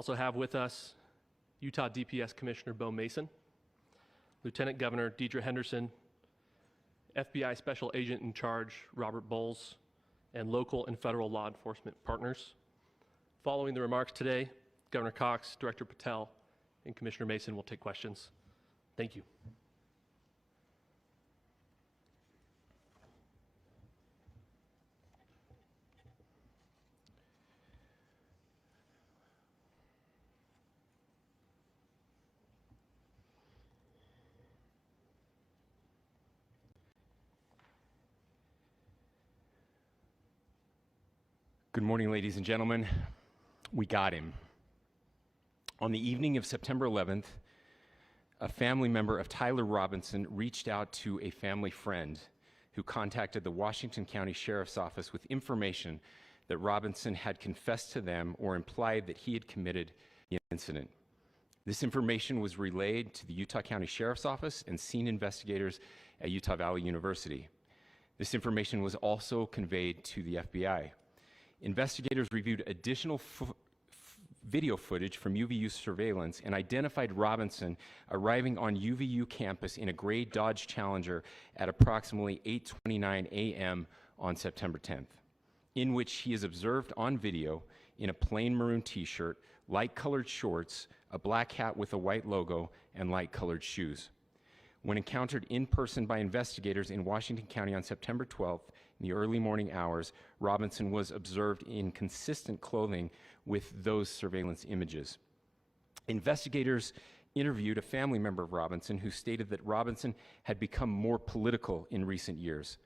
also have with us Utah DPS Commissioner Bo Mason, Lieutenant Governor Deidre Henderson, FBI Special Agent in Charge Robert Bowles, and local and federal law enforcement partners. Following the remarks today, Governor Cox, Director Patel, and Commissioner Mason will take questions. Thank you. Good morning, ladies and gentlemen. We got him. On the evening of September 11th, a family member of Tyler Robinson reached out to a family friend who contacted the Washington County Sheriff's Office with information that Robinson had confessed to them or implied that he had committed the incident. This information was relayed to the Utah County Sheriff's Office and scene investigators at Utah Valley University. This information was also conveyed to the FBI. Investigators reviewed additional video footage from UVU surveillance and identified Robinson arriving on UVU campus in a gray Dodge Challenger at approximately 8:29 a.m. on September 10th, in which he is observed on video in a plain maroon t-shirt, light-colored shorts, a black hat with a white logo, and light-colored shoes. When encountered in person by investigators in Washington County on September 12th, in the early morning hours, Robinson was observed in consistent clothing with those surveillance images. Investigators interviewed a family member of Robinson who stated that Robinson had become more political in recent years.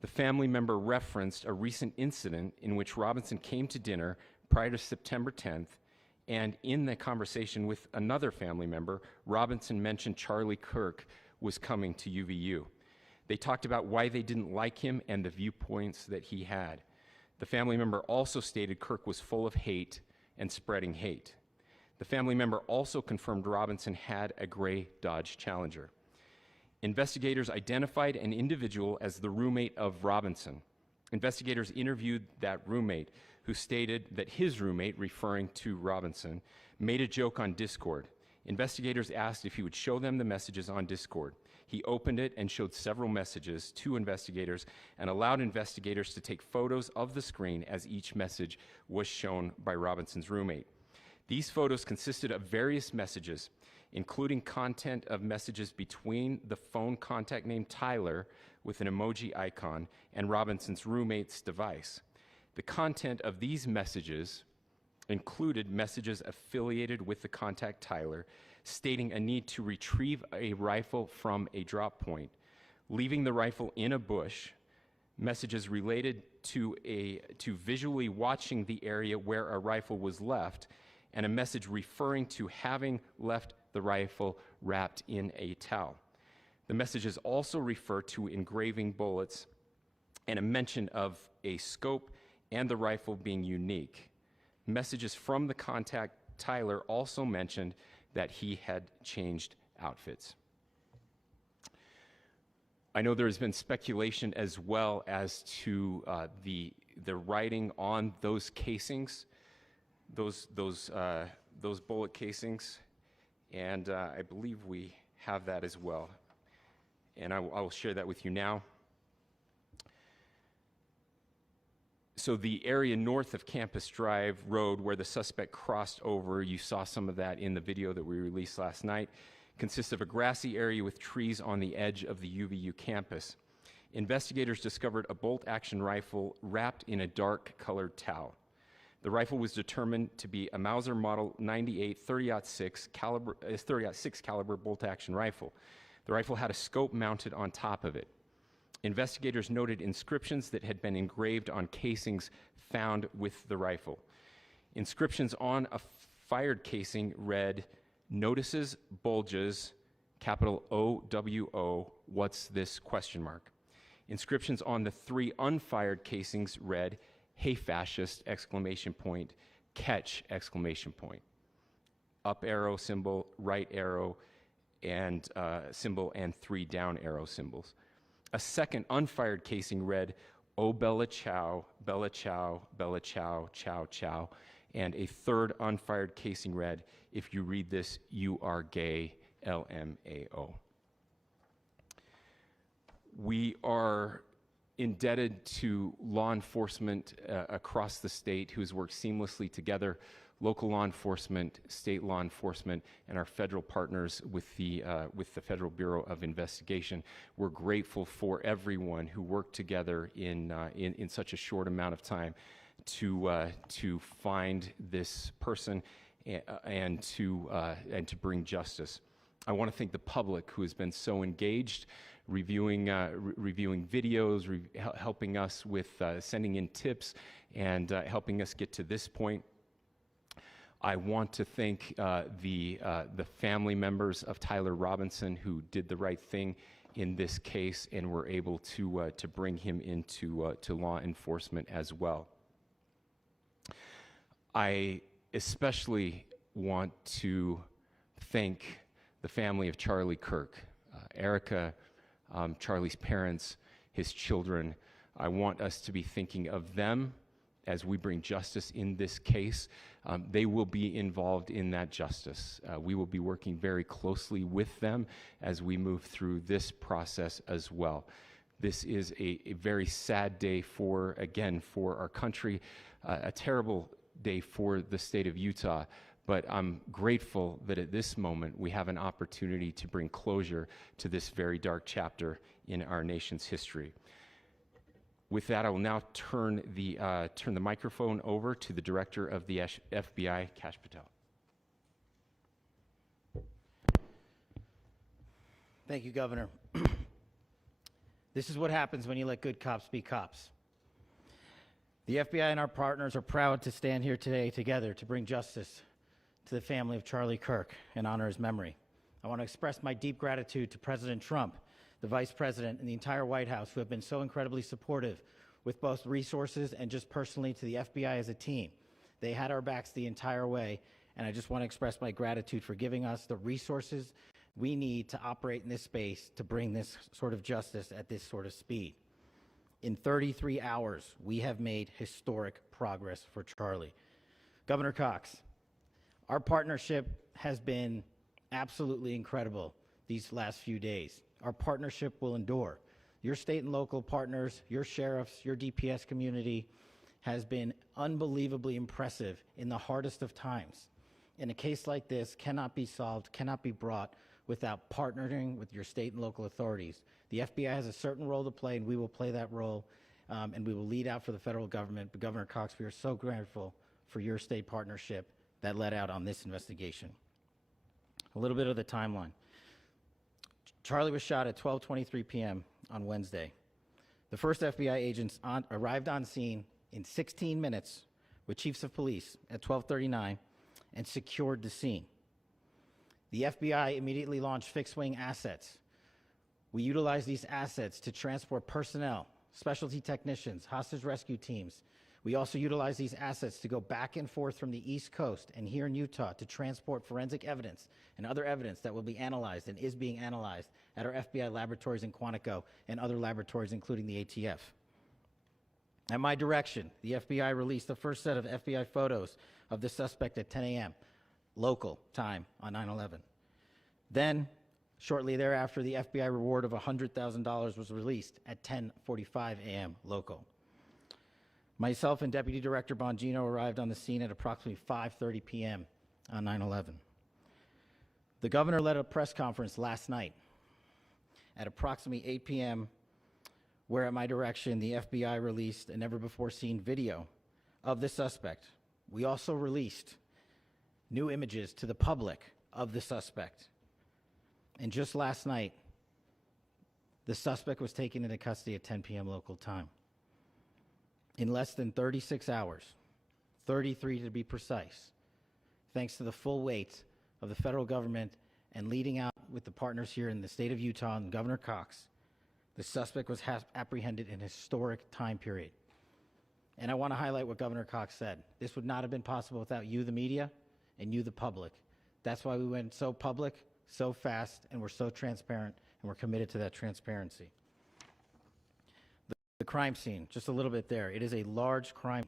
The family member referenced a recent incident in which Robinson came to dinner prior to September 10th, and in the conversation with another family member, Robinson mentioned Charlie Kirk was coming to UVU. They talked about why they didn't like him and the viewpoints that he had. The family member also stated Kirk was full of hate and spreading hate. The family member also confirmed Robinson had a gray Dodge Challenger. Investigators identified an individual as the roommate of Robinson. Investigators interviewed that roommate, who stated that his roommate, referring to Robinson, made a joke on Discord. Investigators asked if he would show them the messages on Discord. He opened it and showed several messages to investigators and allowed investigators to take photos of the screen as each message was shown by Robinson's roommate. These photos consisted of various messages, including content of messages between the phone contact named Tyler with an emoji icon and Robinson's roommate's device. The content of these messages included messages affiliated with the contact Tyler, stating a need to retrieve a rifle from a drop point, leaving the rifle in a bush, messages related to visually watching the area where a rifle was left, and a message referring to having left the rifle wrapped in a towel. The messages also refer to engraving bullets and a mention of a scope and the rifle being unique. Messages from the contact Tyler also mentioned that he had changed outfits. I know there has been speculation as well as to the writing on those casings, those bullet casings, and I believe we have that as well. And I will share that with you now. So the area north of Campus Drive Road where the suspect crossed over, you saw some of that in the video that we released last night, consists of a grassy area with trees on the edge of the UVU campus. Investigators discovered a bolt-action rifle wrapped in a dark-colored towel. The rifle was determined to be a Mauser Model 98 30-06 caliber bolt-action rifle. The rifle had a scope mounted on top of it. Investigators noted inscriptions that had been engraved on casings found with the rifle. Inscriptions on a fired casing read, "Notices, bulges, capital OWO, what's this, question mark." Inscriptions on the 3 unfired casings read, "Hey fascist, exclamation point, catch, exclamation point." Up arrow symbol, right arrow and symbol, and 3 down arrow symbols. A second unfired casing read, "Oh Bella Chow, Bella Chow, Bella Chow, Chow Chow," and a third unfired casing read, "If you read this, you are gay, LMAO." We are indebted to law enforcement across the state who has worked seamlessly together, local law enforcement, state law enforcement, and our federal partners with the Federal Bureau of Investigation. We're grateful for everyone who worked together in such a short amount of time to find this person and to bring justice. I want to thank the public who has been so engaged, reviewing videos, helping us with sending in tips, and helping us get to this point. I want to thank the family members of Tyler Robinson who did the right thing in this case and were able to bring him into to law enforcement as well. I especially want to thank the family of Charlie Kirk, Erica, Charlie's parents, his children. I want us to be thinking of them as we bring justice in this case. They will be involved in that justice. We will be working very closely with them as we move through this process as well. This is a very sad day for our country, a terrible day for the state of Utah, but I'm grateful that at this moment we have an opportunity to bring closure to this very dark chapter in our nation's history. With that, I will now turn the microphone over to the Director of the FBI, Kash Patel. Thank you, Governor. This is what happens when you let good cops be cops. The FBI and our partners are proud to stand here today together to bring justice to the family of Charlie Kirk and honor his memory. I want to express my deep gratitude to President Trump, the Vice President, and the entire White House who have been so incredibly supportive with both resources and just personally to the FBI as a team. They had our backs the entire way, and I just want to express my gratitude for giving us the resources we need to operate in this space to bring this sort of justice at this sort of speed. In 33 hours, we have made historic progress for Charlie. Governor Cox, our partnership has been absolutely incredible these last few days. Our partnership will endure. Your state and local partners, your sheriffs, your DPS community has been unbelievably impressive in the hardest of times. And a case like this cannot be solved, cannot be brought without partnering with your state and local authorities. The FBI has a certain role to play, and we will play that role, and we will lead out for the federal government. But Governor Cox, we are so grateful for your state partnership that led out on this investigation. A little bit of the timeline. Charlie was shot at 12:23 p.m. on Wednesday. The first FBI agents arrived on scene in 16 minutes with chiefs of police at 12:39 and secured the scene. The FBI immediately launched fixed-wing assets. We utilized these assets to transport personnel, specialty technicians, hostage rescue teams. We also utilized these assets to go back and forth from the East Coast and here in Utah to transport forensic evidence and other evidence that will be analyzed and is being analyzed at our FBI laboratories in Quantico and other laboratories, including the ATF. At my direction, the FBI released the first set of FBI photos of the suspect at 10 a.m. local time on 9/11. Then, shortly thereafter, the FBI reward of $100,000 was released at 10:45 a.m. local. Myself and Deputy Director Bongino arrived on the scene at approximately 5:30 p.m. on 9/11. The governor led a press conference last night at approximately 8 p.m., where at my direction, the FBI released a never-before-seen video of the suspect. We also released new images to the public of the suspect. And just last night, the suspect was taken into custody at 10 p.m. local time. In less than 36 hours, 33 to be precise, thanks to the full weight of the federal government and leading out with the partners here in the state of Utah and Governor Cox, the suspect was apprehended in a historic time period. And I want to highlight what Governor Cox said. This would not have been possible without you, the media, and you, the public. That's why we went so public, so fast, and we're so transparent, and we're committed to that transparency. The crime scene, just a little bit there. It is a large crime.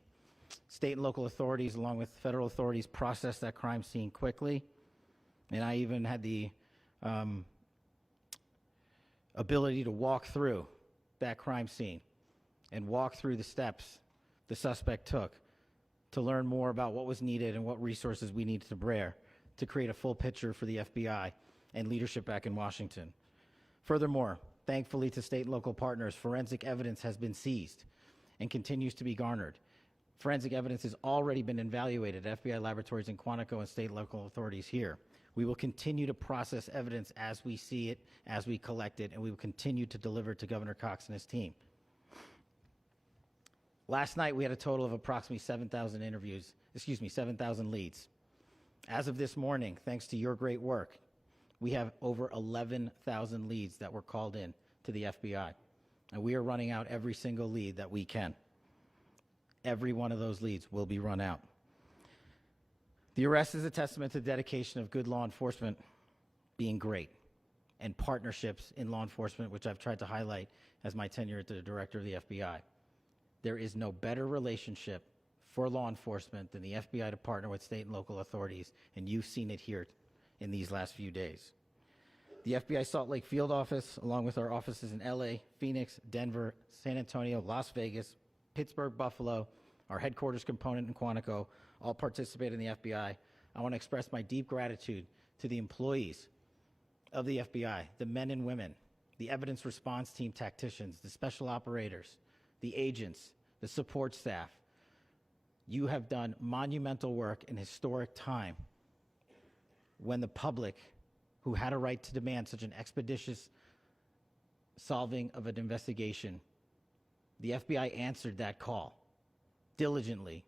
State and local authorities, along with federal authorities, processed that crime scene quickly. And I even had the ability to walk through that crime scene and walk through the steps the suspect took to learn more about what was needed and what resources we needed to bear to create a full picture for the FBI and leadership back in Washington. Furthermore, thankfully to state and local partners, forensic evidence has been seized and continues to be garnered. Forensic evidence has already been evaluated at FBI laboratories in Quantico and state and local authorities here. We will continue to process evidence as we see it, as we collect it, and we will continue to deliver to Governor Cox and his team. Last night, we had a total of approximately 7,000 leads. As of this morning, thanks to your great work, we have over 11,000 leads that were called in to the FBI. And we are running out every single lead that we can. Every one of those leads will be run out. The arrest is a testament to the dedication of good law enforcement being great and partnerships in law enforcement, which I've tried to highlight as my tenure as the director of the FBI. There is no better relationship for law enforcement than the FBI to partner with state and local authorities, and you've seen it here in these last few days. The FBI Salt Lake Field Office, along with our offices in LA, Phoenix, Denver, San Antonio, Las Vegas, Pittsburgh, Buffalo, our headquarters component in Quantico, all participate in the FBI. I want to express my deep gratitude to the employees of the FBI, the men and women, the evidence response team tacticians, the special operators, the agents, the support staff. You have done monumental work in historic time when the public, who had a right to demand such an expeditious solving of an investigation, the FBI answered that call diligently,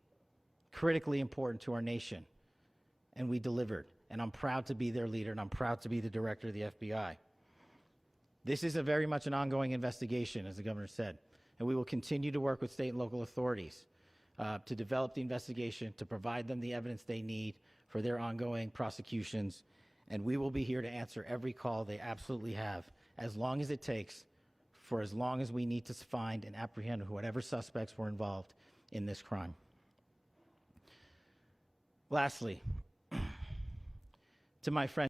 critically important to our nation, and we delivered. And I'm proud to be their leader, and I'm proud to be the director of the FBI. This is a very much an ongoing investigation, as the governor said, and we will continue to work with state and local authorities to develop the investigation, to provide them the evidence they need for their ongoing prosecutions, and we will be here to answer every call they absolutely have, as long as it takes, for as long as we need to find and apprehend whatever suspects were involved in this crime. Lastly, to my friend,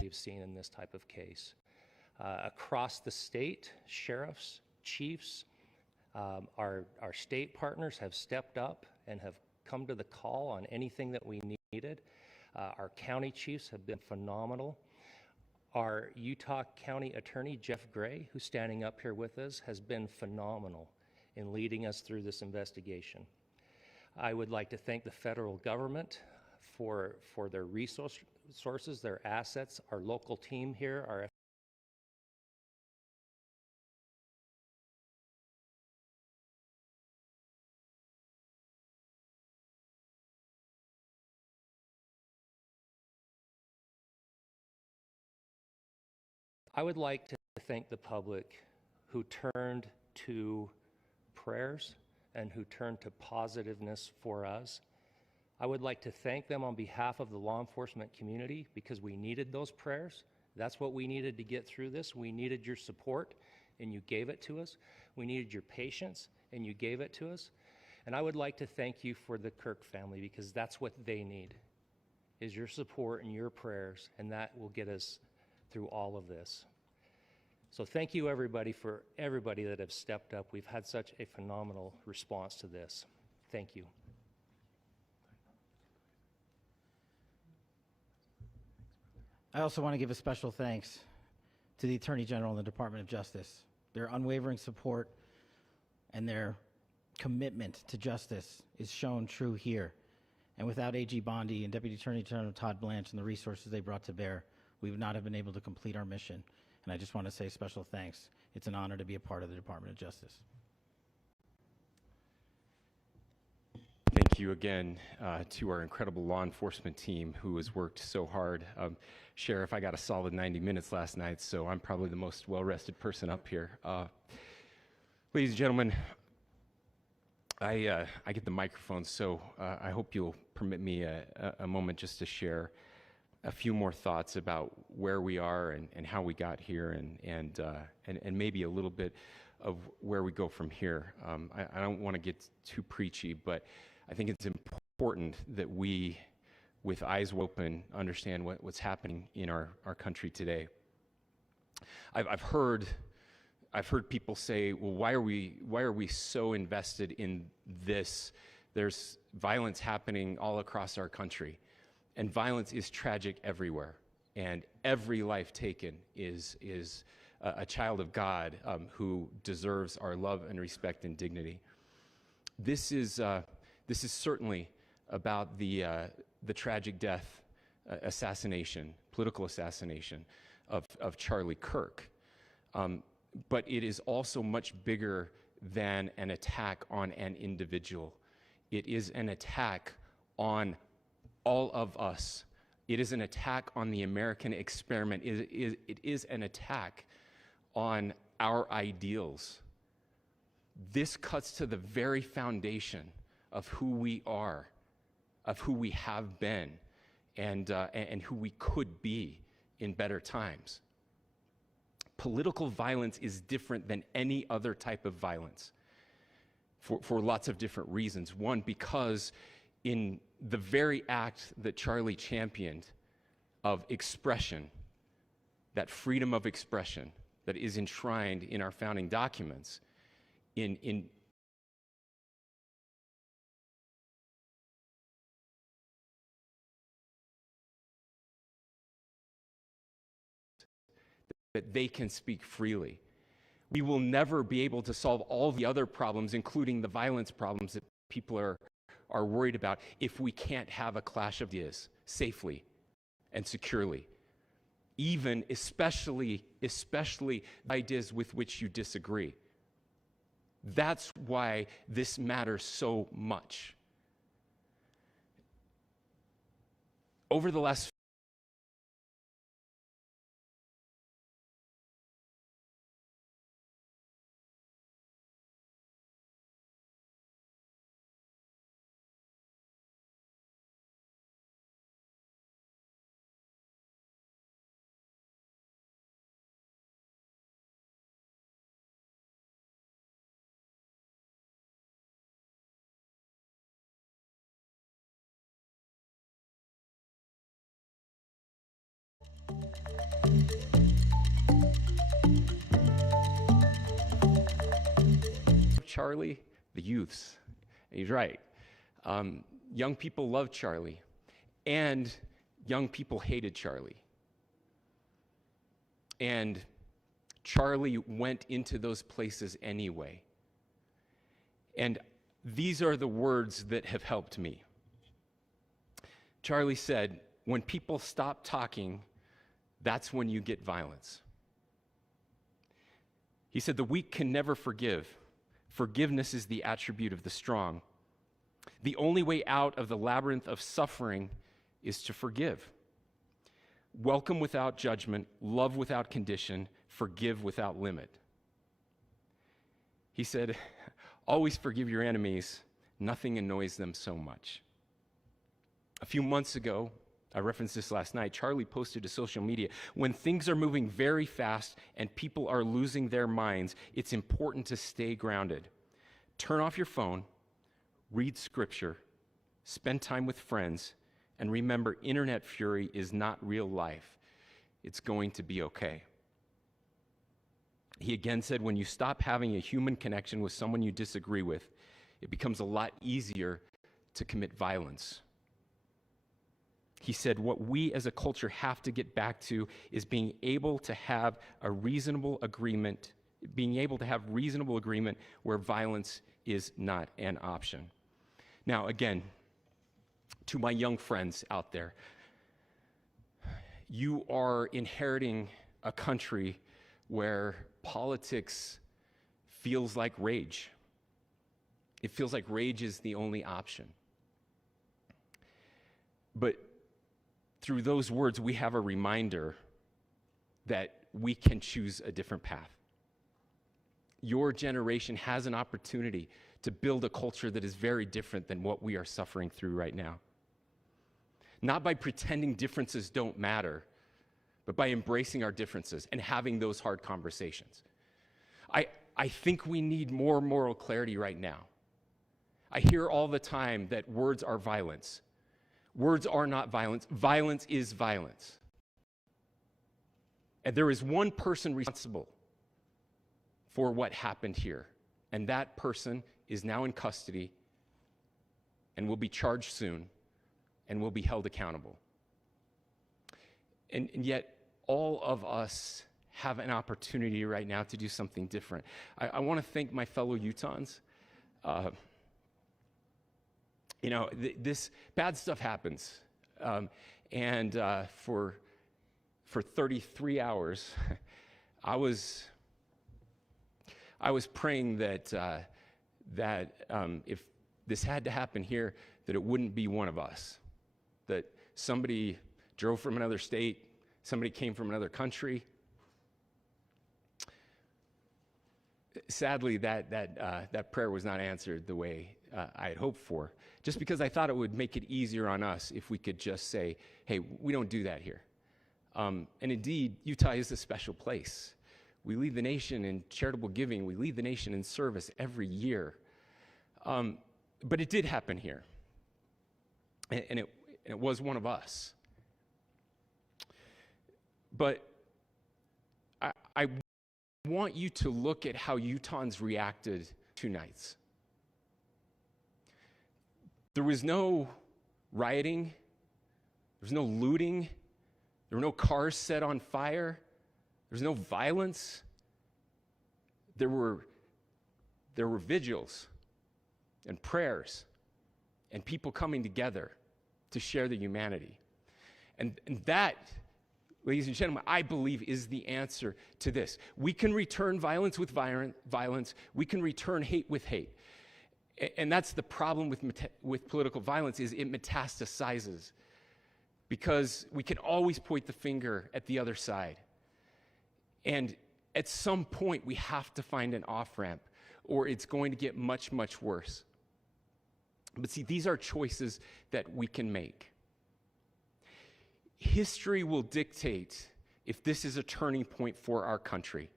we've seen in this type of case. Across the state, sheriffs, chiefs, our state partners have stepped up and have come to the call on anything that we needed. Our county chiefs have been phenomenal. Our Utah County Attorney, Jeff Gray, who's standing up here with us, has been phenomenal in leading us through this investigation. I would like to thank the federal government for their resources, their assets, our local team here, our I would like to thank the public who turned to prayers and who turned to positiveness for us. I would like to thank them on behalf of the law enforcement community because we needed those prayers. That's what we needed to get through this. We needed your support, and you gave it to us. We needed your patience, and you gave it to us. And I would like to thank you for the Kirk family because that's what they need, is your support and your prayers, and that will get us through all of this. So thank you everybody for everybody that have stepped up. We've had such a phenomenal response to this. Thank you. I also want to give a special thanks to the Attorney General and the Department of Justice. Their unwavering support and their commitment to justice is shown true here. And without AG Bondi and Deputy Attorney General Todd Blanche and the resources they brought to bear, we would not have been able to complete our mission. And I just want to say special thanks. It's an honor to be a part of the Department of Justice. Thank you again to our incredible law enforcement team who has worked so hard. Sheriff, I got a solid 90 minutes last night, so I'm probably the most well-rested person up here. Ladies and gentlemen, I get the microphone, so I hope you'll permit me a moment just to share a few more thoughts about where we are and how we got here and maybe a little bit of where we go from here. I don't want to get too preachy, but I think it's important that we, with eyes open, understand what's happening in our country today. I've heard people say, well, why are we so invested in this? There's violence happening all across our country, and violence is tragic everywhere, and every life taken is a child of God who deserves our love and respect and dignity. This is certainly about the tragic death, political assassination of Charlie Kirk. But it is also much bigger than an attack on an individual. It is an attack on all of us. It is an attack on the American experiment. It is an attack on our ideals. This cuts to the very foundation of who we are, of who we have been, and who we could be in better times. Political violence is different than any other type of violence for lots of different reasons. One, because in the very act that Charlie championed of expression, that freedom of expression that is enshrined in our founding documents, that they can speak freely. We will never be able to solve all the other problems, including the violence problems that people are worried about, if we can't have a clash of ideas safely and securely. Especially ideas with which you disagree. That's why this matters so much. Over the last Charlie, the youths. And he's right. Young people loved Charlie, and young people hated Charlie. And Charlie went into those places anyway. And these are the words that have helped me. Charlie said, when people stop talking, that's when you get violence. He said, the weak can never forgive. Forgiveness is the attribute of the strong. The only way out of the labyrinth of suffering is to forgive. Welcome without judgment, love without condition, forgive without limit. He said, always forgive your enemies. Nothing annoys them so much. A few months ago, I referenced this last night, Charlie posted to social media, when things are moving very fast and people are losing their minds, it's important to stay grounded. Turn off your phone, read scripture, spend time with friends, and remember, internet fury is not real life. It's going to be okay. He again said, when you stop having a human connection with someone you disagree with, it becomes a lot easier to commit violence. He said, what we as a culture have to get back to is being able to have a reasonable agreement, where violence is not an option. Now, again, to my young friends out there, you are inheriting a country where politics feels like rage. It feels like rage is the only option. But through those words, we have a reminder that we can choose a different path. Your generation has an opportunity to build a culture that is very different than what we are suffering through right now. Not by pretending differences don't matter, but by embracing our differences and having those hard conversations. I think we need more moral clarity right now. I hear all the time that words are violence. Words are not violence. Violence is violence. And there is one person responsible for what happened here, and that person is now in custody and will be charged soon and will be held accountable. And yet, all of us have an opportunity right now to do something different. I want to thank my fellow Utahns. This bad stuff happens. For 33 hours, I was praying that if this had to happen here, that it wouldn't be one of us. That somebody drove from another state, somebody came from another country. Sadly, that prayer was not answered the way I had hoped for, just because I thought it would make it easier on us if we could just say, hey, we don't do that here. And indeed, Utah is a special place. We lead the nation in charitable giving. We lead the nation in service every year. But it did happen here. And it was one of us. But I want you to look at how Utahns reacted 2 nights. There was no rioting. There was no looting. There were no cars set on fire. There was no violence. There were vigils and prayers and people coming together to share the humanity. And that, ladies and gentlemen, I believe is the answer to this. We can return violence with violence. We can return hate with hate. And that's the problem with political violence, is it metastasizes. Because we can always point the finger at the other side. And at some point, we have to find an off-ramp, or it's going to get much, much worse. But see, these are choices that we can make. History will dictate if this is a turning point for our country.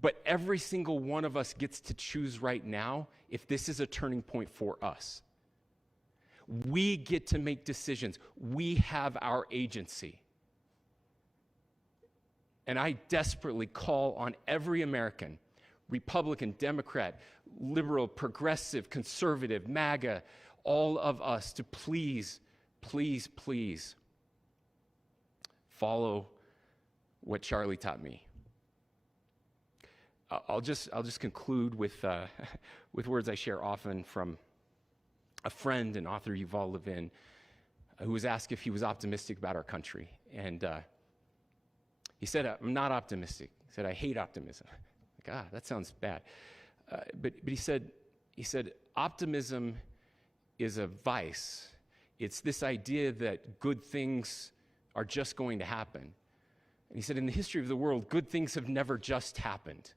But every single one of us gets to choose right now if this is a turning point for us. We get to make decisions. We have our agency. And I desperately call on every American, Republican, Democrat, liberal, progressive, conservative, MAGA, all of us to please, please, please follow what Charlie taught me. I'll just conclude with words I share often from a friend and author, Yuval Levin, who was asked if he was optimistic about our country. And he said, I'm not optimistic. He said, I hate optimism. Like, that sounds bad. But he said, optimism is a vice. It's this idea that good things are just going to happen. And he said, in the history of the world, good things have never just happened.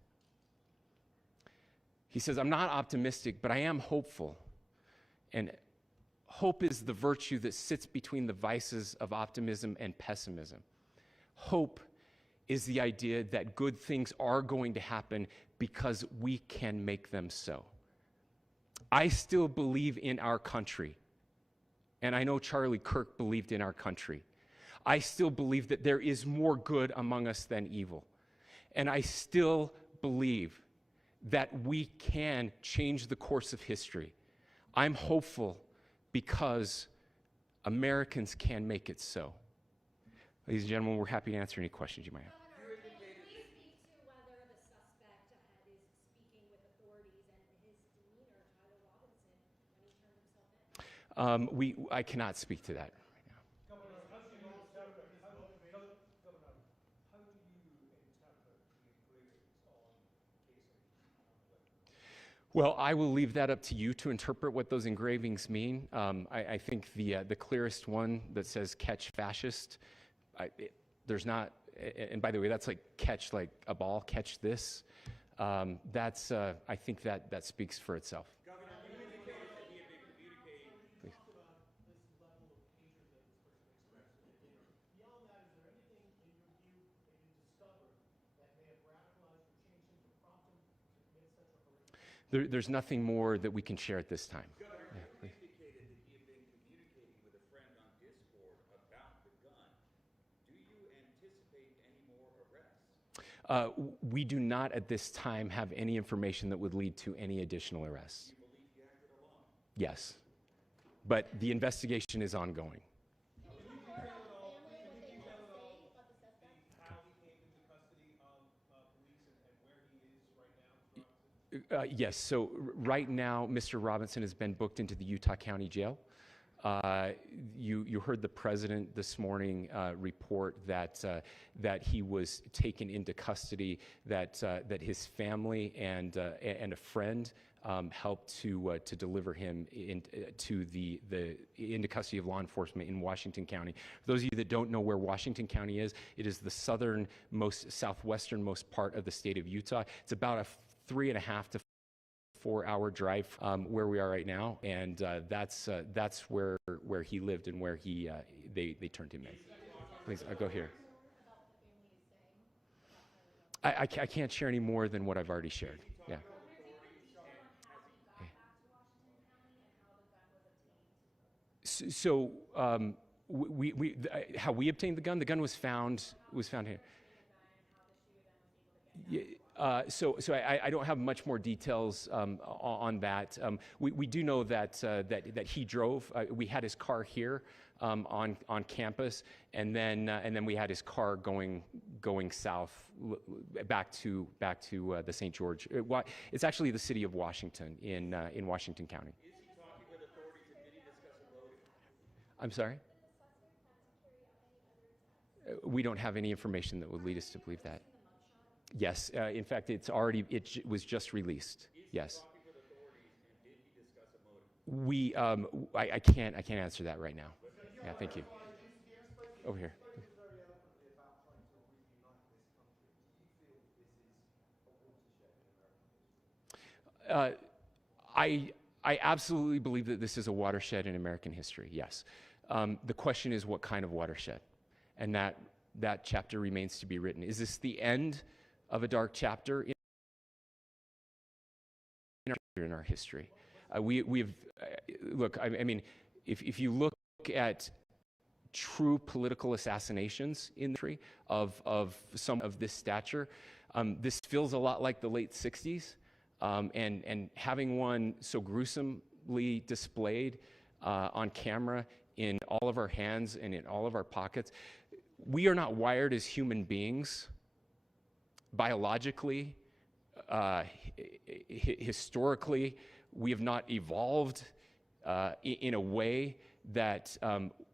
He says, I'm not optimistic, but I am hopeful. And hope is the virtue that sits between the vices of optimism and pessimism. Hope is the idea that good things are going to happen because we can make them so. I still believe in our country. And I know Charlie Kirk believed in our country. I still believe that there is more good among us than evil. And I still believe that we can change the course of history. I'm hopeful because Americans can make it so. Ladies and gentlemen, we're happy to answer any questions you might have. Governor, can we speak to whether the suspect is speaking with authorities and his demeanor, Tyler Robinson, when he turned himself in? I cannot speak to that right now. Governor, how do you interpret the engravings on casing? Well, I will leave that up to you to interpret what those engravings mean. I think the clearest one that says "catch fascist," there's not, and by the way, that's like catch like a ball, catch this. That's I think that speaks for itself. Governor, you indicated that he had been communicating. Please. This level of hatred that this person expressed. Beyond that, is there anything in your view that you discovered that may have radicalized or changed him to prompt him to commit such a horrific? There's nothing more that we can share at this time. Governor, Yeah, you please. indicated that he had been communicating with a friend on Discord about the gun. Do you anticipate any more arrests? We do not at this time have any information that would lead to any additional arrests. Do you believe he acted alone? Yes, but the investigation is ongoing. How he came into custody of police and where he is right now? Yes, so right now, Mr. Robinson has been booked into the Utah County Jail. You heard the president this morning report that he was taken into custody, that his family and a friend helped to deliver him into custody of law enforcement in Washington County. For those of you that don't know where Washington County is, it is the southwesternmost part of the state of Utah. It's about a 3.5 to 4-hour drive where we are right now, and that's where he lived and where they turned him in. Please, I'll go here. I can't share any more than what I've already shared. Yeah. So how we obtained the gun was found here. So I don't have much more details on that. We do know that he drove. We had his car here on campus, and then we had his car going south back to the St. George. It's actually the city of Washington in Washington County. Is he talking with authorities and did he discuss a motive? I'm sorry? We don't have any information that would lead us to believe that. Yes, in fact, it was just released. Yes. Talking with authorities and did he discuss a motive? I can't answer that right now. Yeah, thank you. Over here. I absolutely believe that this is a watershed in American history, yes. The question is what kind of watershed? And that chapter remains to be written. Is this the end of a dark chapter in our history? Look, I mean, if you look at true political assassinations in the history of some of this stature, this feels a lot like the late 60s, and having one so gruesomely displayed on camera in all of our hands and in all of our pockets. We are not wired as human beings biologically, historically. We have not evolved in a way that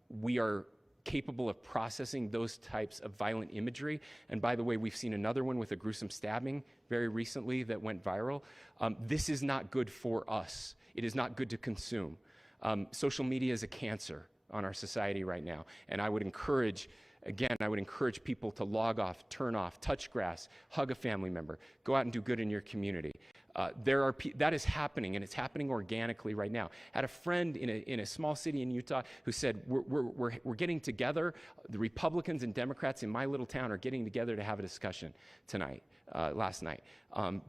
we are capable of processing those types of violent imagery. And by the way, we've seen another one with a gruesome stabbing very recently that went viral. This is not good for us. It is not good to consume. Social media is a cancer on our society right now. And I would encourage people to log off, turn off, touch grass, hug a family member, go out and do good in your community. That is happening, and it's happening organically right now. I had a friend in a small city in Utah who said, we're getting together, the Republicans and Democrats in my little town are getting together to have a discussion last night,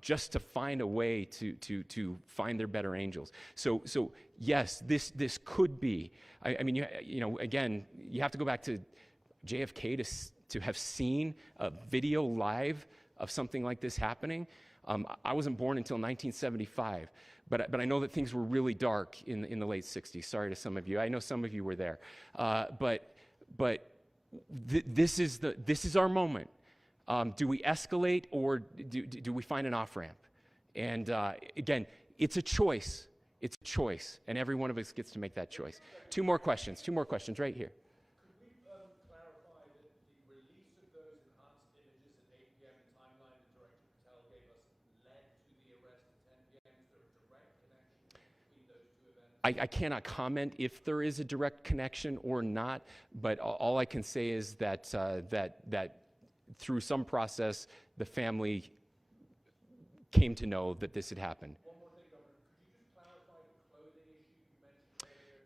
just to find a way to find their better angels. So yes, this could be, I mean, again, you have to go back to JFK to have seen a video live of something like this happening. I wasn't born until 1975, but I know that things were really dark in the late 60s. Sorry to some of you. I know some of you were there. This is our moment. Do we escalate, or do we find an off-ramp? And again, it's a choice. It's a choice, and every one of us gets to make that choice. Two more questions right here. Could we clarify that the release of those enhanced images at 8 p.m., the timeline that Director Patel gave us, led to the arrest at 10 p.m.? Is there a direct connection between those two events? I cannot comment if there is a direct connection or not, but all I can say is that through some process, the family came to know that this had happened. One more thing, Governor. Could you just clarify the clothing issue you mentioned earlier?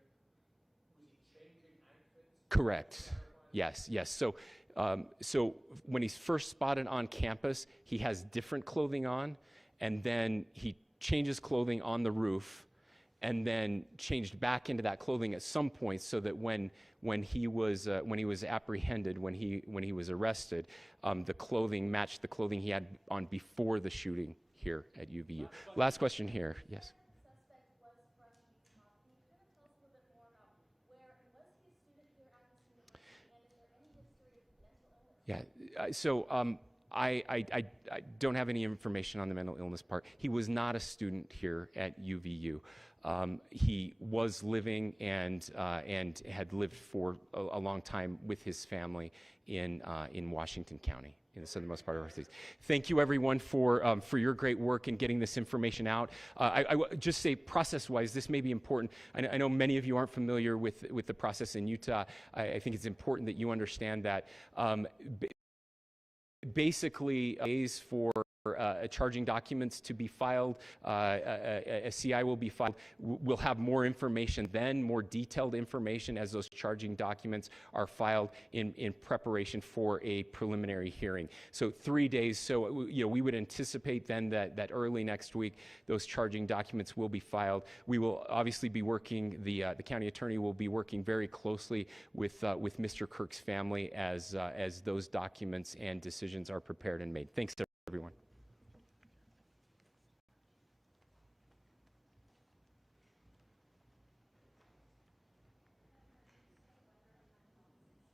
Was he changing outfits? Correct. Yes. So when he's first spotted on campus, he has different clothing on, and then he changes clothing on the roof, and then changed back into that clothing at some point, so that when he was apprehended, when he was arrested, the clothing matched the clothing he had on before the shooting here at UVU. Last question here. Yes. Suspect was from Utah. Can you kind of tell us a little bit more about where, and was he a student here at the scene of the shooting, and is there any history of mental illness? Yeah. So I don't have any information on the mental illness part. He was not a student here at UVU. He was living and had lived for a long time with his family in Washington County, in the southernmost part of our state. Thank you, everyone, for your great work in getting this information out. I just say, process-wise, this may be important. I know many of you aren't familiar with the process in Utah. I think it's important that you understand that. Basically, days for charging documents to be filed, a CI will be filed. We'll have more information then, more detailed information as those charging documents are filed in preparation for a preliminary hearing. So 3 days. So we would anticipate then that early next week those charging documents will be filed. We will obviously be working. The county attorney will be working very closely with Mr. Kirk's family as those documents and decisions are prepared and made. Thanks, everyone.